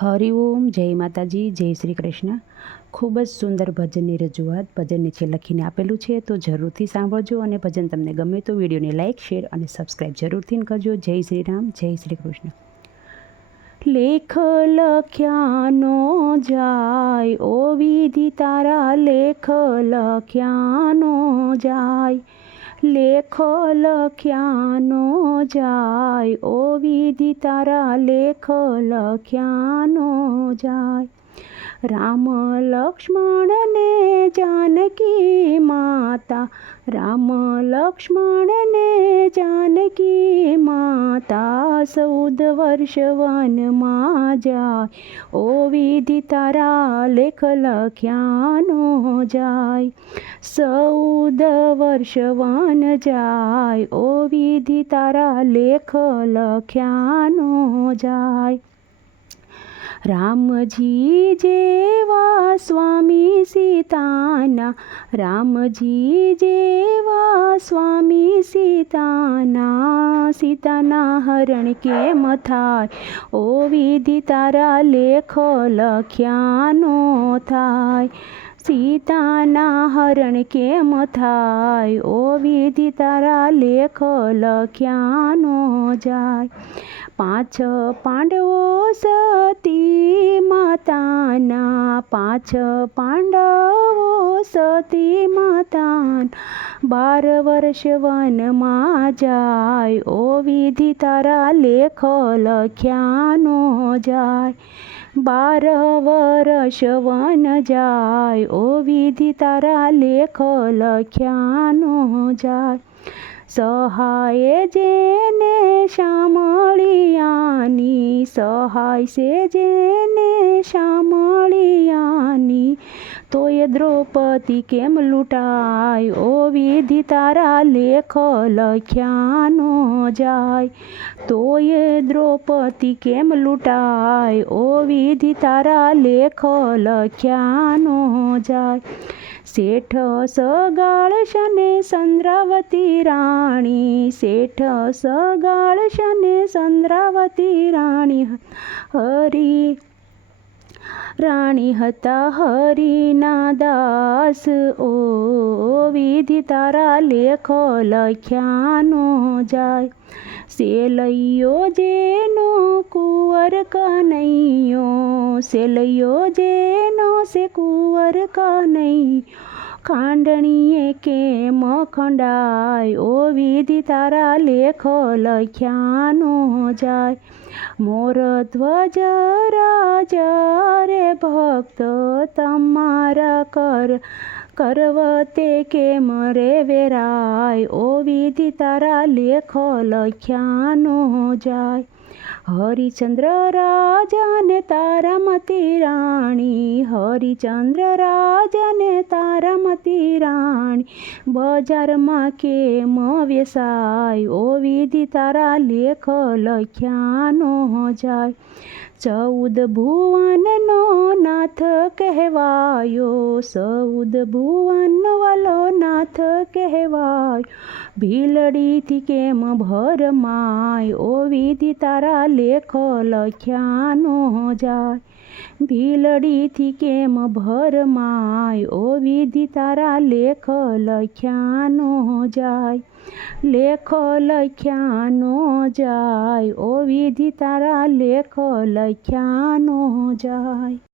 હરિઓમ, જય માતાજી, જય શ્રી કૃષ્ણ। ખૂબ જ સુંદર ભજનની રજૂઆત ભજન નીચે લખીને આપેલું છે, તો જરૂરથી સાંભળજો અને ભજન તમને ગમે તો વિડીયોને લાઇક, શેર અને સબસ્ક્રાઈબ જરૂરથી કરજો। જય શ્રી રામ, જય શ્રી કૃષ્ણ। લેખ લખ્યાનો જાય, ઓ વિધિ તારા લેખ લખ્યાનો જાય। લેખ લખ્યાનો જાય, ઓ વિધિ તારા લેખ લખ્યાનો જાય। રામ લક્ષ્મણ ને જાનકી માતા, રામ લક્ષ્મણ ને જાનકી માતા, 14 વર્ષ વનમાં જાય, ઓ વિધિ તારા લેખ લખ્યાનો જાય। 14 વર્ષ વન જાય, ઓ વિધિ તારા લેખ લખ્યાનો જાય। રામજી જેવા સ્વામી સીતાના, રામજી જેવા સ્વામી સીતાના, સીતાના હરણ કેમ થાય, ઓ વિધિ તારા લેખ લખ્યાનો થાય। સીતાના હરણ કેમ થાય, ઓ વિધિ તારા લેખ લખ્યાનો જાય। 5 પાંડવો સતી માતાના, 5 પાંડવો સતી માતાના, 12 વર્ષ વનમાં જાય, ઓ વિધિ તારા લેખ લખ્યાનો જાય। 12 વર્ષ વન જાય, ઓ વિધિ તારા લેખ લખ્યાનો જાય। સહાય જેને શામળિયાની, સહાય છે જેને શામળિયાની, તોય દ્રૌપદી કેમ લૂંટાય, ઓ વિધિ તારા લેખ લખ્યાનો જાય। તોય દ્રૌપદી કેમ લૂંટાય, ઓ વિધિ તારા લેખ લખ્યાનો જાય। શેઠ સગાળશને ચંદ્રાવતી રાણી, શેઠ સગાળશને ચંદ્રાવતી રાણી, હરી રાણી હતા હરિના દાસ, ઓ વિધિ તારા લેખ લખ્યાનો જાય। સેલૈયો જેનો કુંવર કનૈયો, સેલૈયો જેનો છે કુંવર કનૈયો, ખાંડણીએ કેમ ખંડાય, ઓ વિધિ તારા લેખ લખ્યાનો જાય। મોર ધ્વજ રાજ રે ભક્ત, તમારા કરવતે કેમ રે વેરાય, ઓ વિધિ તારા લેખ લખ્યાનો જાય। હરિચંદ્ર રાજાને તારામતી રાણી, હરિચંદ્ર રાજાને તારામતી રાણી, બજારમાં કેમ વેસાય, ઓ વિધિ તારા લેખ લખ્યાનો જાય। 14 ભુવનનો નાથ કહેવાયો, 14 ભુવન વાલો નાથ કહેવાયો, ભીલડીથી કેમ ભરમાય, ઓ વિધિ તારા લેખ લખ્યાનો જાય। ભીલડીથી કેમ ભરમાય, ઓ વિધિ તારા લેખ લખ્યાનો જાય। લેખ લખ્યાનો જાય, ઓ વિધિ તારા લેખ લખ્યાનો જાય।